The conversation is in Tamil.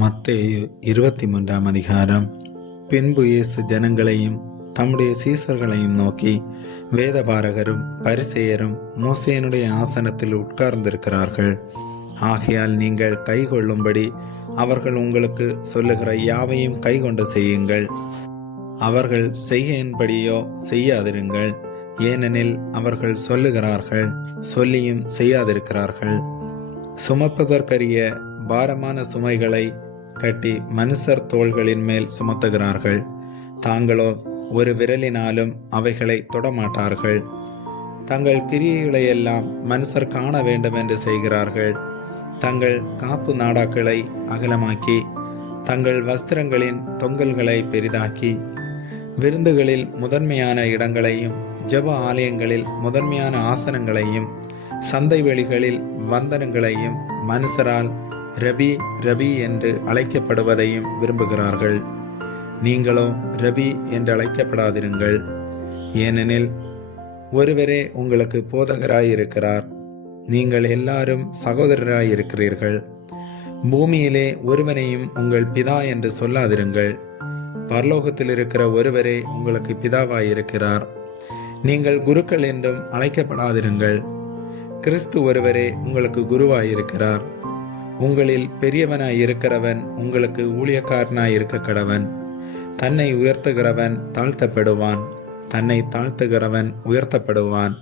மத்தேயு 23 பின்பு இயேசு ஜனங்களையும் தம்முடைய சீசர்களையும் நோக்கி, வேதபாரகரும் பரிசேயரும் மோசேயினுடைய ஆசனத்தில் உட்கார்ந்திருக்கிறார்கள். ஆகையால் நீங்கள் கைகொள்ளும்படி அவர்கள் உங்களுக்கு சொல்லுகிற யாவையும் கைகொண்டு செய்யுங்கள். அவர்கள் செய்யின்படியோ செய்யாதிருங்கள். ஏனெனில் அவர்கள் சொல்லுகிறார்கள், சொல்லியும் செய்யாதிருக்கிறார்கள். சுமப்பதற்கரிய பாரமான சுமைகளை கட்டி மனுஷர் தோள்களின் மேல் சுமத்துகிறார்கள். தாங்களோ ஒரு விரலினாலும் அவைகளை தொடமாட்டார்கள். தங்கள் கிரியைகளையெல்லாம் மனுஷர் காண வேண்டும் என்று செய்கிறார்கள். தங்கள் காப்பு நாடாக்களை அகலமாக்கி, தங்கள் வஸ்திரங்களின் தொங்கல்களை பெரிதாக்கி, விருந்துகளில் முதன்மையான இடங்களையும் ஜெப ஆலயங்களில் முதன்மையான ஆசனங்களையும் சந்தை வெளிகளில் வந்தனங்களையும் மனுஷரால் ரபி ரபி என்று அழைக்கப்படுவதையும் விரும்புகிறார்கள். நீங்களோ ரபி என்று அழைக்கப்படாதிருங்கள். ஏனெனில் ஒருவரே உங்களுக்கு போதகராயிருக்கிறார். நீங்கள் எல்லாரும் சகோதரராயிருக்கிறீர்கள். பூமியிலே ஒருவனையும் உங்கள் பிதா என்று சொல்லாதிருங்கள். பரலோகத்தில் இருக்கிற ஒருவரே உங்களுக்கு பிதாவாயிருக்கிறார். நீங்கள் குருக்கள் என்றும் அழைக்கப்படாதிருங்கள். கிறிஸ்து ஒருவரே உங்களுக்கு குருவாயிருக்கிறார். உங்களில் பெரியவனாயிருக்கிறவன் உங்களுக்கு ஊழியக்காரனாயிருக்க கடவன். தன்னை உயர்த்துகிறவன் தாழ்த்தப்படுவான், தன்னை தாழ்த்துகிறவன் உயர்த்தப்படுவான்.